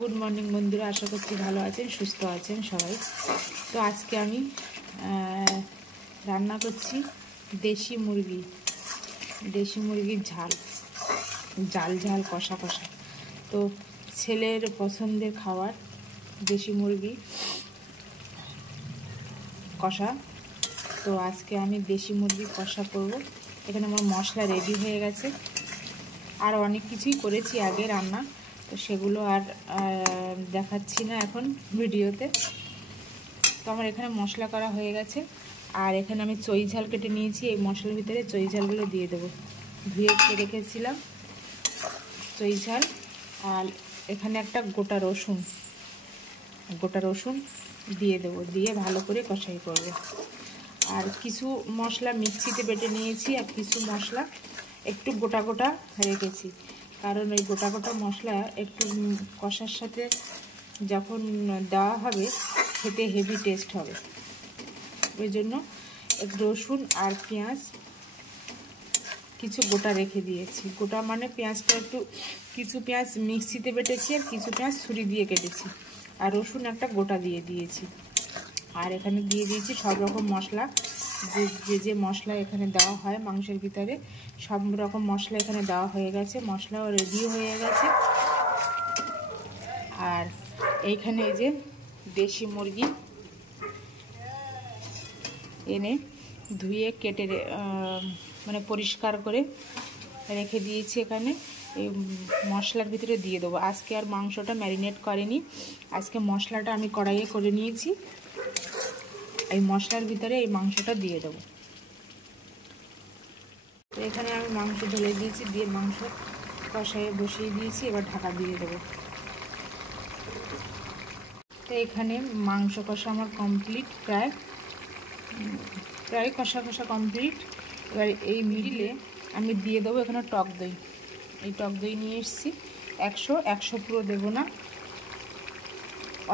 Good morning बंधुरा आशा करছি ভালো আছেন সুস্থ আছেন সবাই। তো আজকে আমি রান্না করছি দেশি মুরগির ঝাল ঝাল কষা কষা। তো ছেলের পছন্দের খাবার দেশি মুরগি কষা। তো আজকে আমি দেশি মুরগি কষা করব। এখানে আমার মশলা রেডি হয়ে গেছে, আর অনেক কিছুই করেছি আগে রান্না, তো সেগুলো আর দেখাচ্ছি না এখন ভিডিওতে। তো আমার এখানে মশলা করা হয়ে গেছে, আর এখানে আমি চই ঝাল কেটে নিয়েছি। এই মশলার ভিতরে চই ঝালগুলো দিয়ে দেবো, ধুয়ে রেখেছিলাম চই ঝাল। আর এখানে একটা গোটা রসুন দিয়ে দেবো, দিয়ে ভালো করে কষাই করব। আর কিছু মশলা মিক্সিতে বেটে নিয়েছি, আর কিছু মশলা একটু গোটা গোটা রেখেছি, কারণ ওই গোটা গোটা মশলা একটু কষার সাথে যখন দেওয়া হবে খেতে হেভি টেস্ট হবে। ওই জন্য রসুন আর পেঁয়াজ কিছু গোটা রেখে দিয়েছি। গোটা মানে পেঁয়াজটা একটু, কিছু পেঁয়াজ মিক্সিতে বেটেছি আর কিছু পেঁয়াজ ছুরি দিয়ে কেটেছি, আর রসুন একটা গোটা দিয়ে দিয়েছি। আর এখানে দিয়ে দিয়েছি সব রকম মশলা, যে মশলা এখানে দেওয়া হয় মাংসের ভিতরে, সব রকম মশলা এখানে দেওয়া হয়ে গেছে, মশলাও রেডি হয়ে গেছে। আর এইখানে এই যে দেশি মুরগি এনে ধুয়ে কেটে মানে পরিষ্কার করে রেখে দিয়েছি। এখানে এই মশলার ভিতরে দিয়ে দেবো। আজকে আর মাংসটা ম্যারিনেট করিনি, আজকে মশলাটা আমি কড়াইয়ে করে নিয়েছি। এই মশলার ভিতরে এই মাংসটা দিয়ে দেবো। তো এখানে আমি মাংস ঢেলে দিয়েছি, দিয়ে মাংস কষাইয়ে বসিয়ে দিয়েছি, এবার ঢাকা দিয়ে দেবো। তো এখানে মাংস কষা আমার কমপ্লিট, প্রায় কষা কমপ্লিট। এবার এই মিডিলে আমি দিয়ে দেবো এখানে টক দই। এই টক দই নিয়ে এসেছি 100 পুরো দেবো না,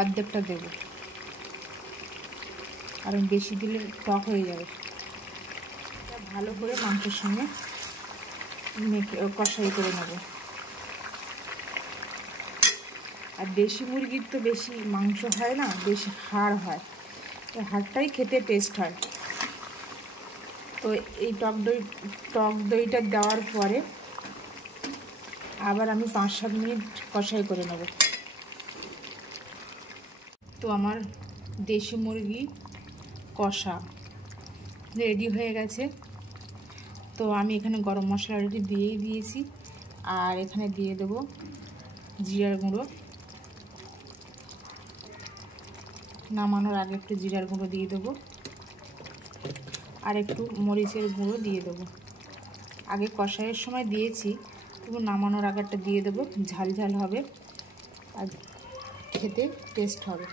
অর্ধেকটা দেবো, কারণ বেশি দিলে টক হয়ে যাবে। ভালো করে মাংসের সঙ্গে কষাই করে নেব। আর দেশি মুরগির তো বেশি মাংস হয় না, বেশি হাড় হয়, হাড়টাই খেতে টেস্ট হয়। তো এই টক দইটা দেওয়ার পরে আবার আমি 5-7 মিনিট কষাই করে নেব। তো আমার দেশি মুরগি কষা রেডি হয়ে গেছে। তো আমি এখানে গরম মশলা রেডি দিয়েই দিয়েছি, আর এখানে দিয়ে দেবো জিরার গুঁড়ো। নামানোর আগে একটু জিরার গুঁড়ো দিয়ে দেবো, আর একটু মরিচের গুঁড়ো দিয়ে দেবো। আগে কষাইয়ের সময় দিয়েছি, তবু নামানোর আগে একটা দিয়ে দেবো, ঝাল ঝাল হবে আর খেতে টেস্ট হবে।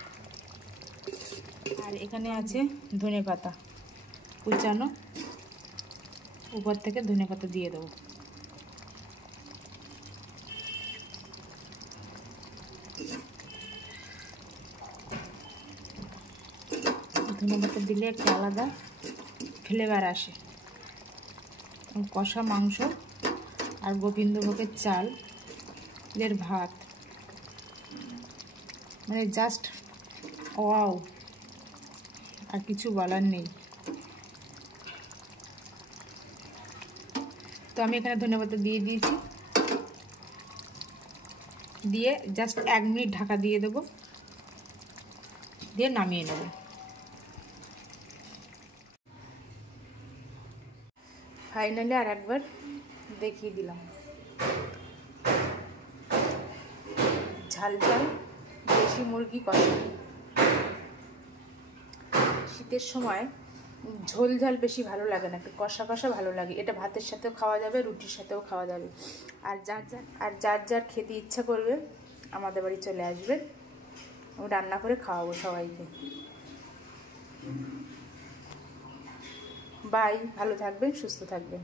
আর এখানে আছে ধনেপাতা কুচানো, উপর থেকে ধনেপাতা দিয়ে দেবো। ধনেপাতা দিলে একটা আলাদা ফ্লেভার আসে। কষা মাংস আর গোবিন্দভোগের চালের ভাত, মানে জাস্ট ওয়াও, আর কিছু বলার নেই। তো আমি এখানে ধনেপাতা দিয়ে দিয়েছি, দিয়ে জাস্ট 1 মিনিট ঢাকা দিয়ে দেবো, দিয়ে নামিয়ে নেব। ফাইনালি আর একবার দেখিয়ে দিলাম, ঝাল দেশি মুরগি কষা। শীতের সময় ঝোল ঝাল বেশি ভালো লাগে না, একটু কষা ভালো লাগে। এটা ভাতের সাথেও খাওয়া যাবে, রুটির সাথেও খাওয়া যাবে। আর যার খেতে ইচ্ছা করবে আমাদের বাড়ি চলে আসবে, আমি রান্না করে খাওয়াবো সবাইকে। বাই, ভালো থাকবেন, সুস্থ থাকবেন।